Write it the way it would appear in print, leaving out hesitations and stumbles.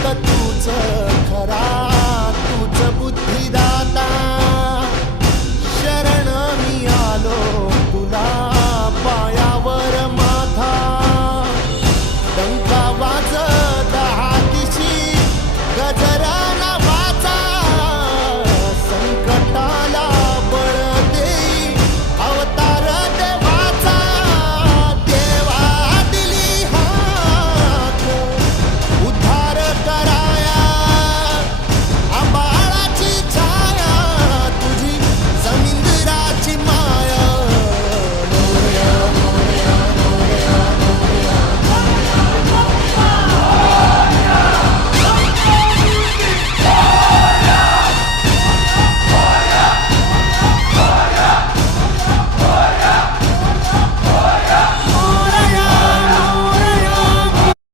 फक्त तूच खरा, तूच बुद्धिदाता. शरण मी आलो तुला पायावर माझा, डंका वाजविला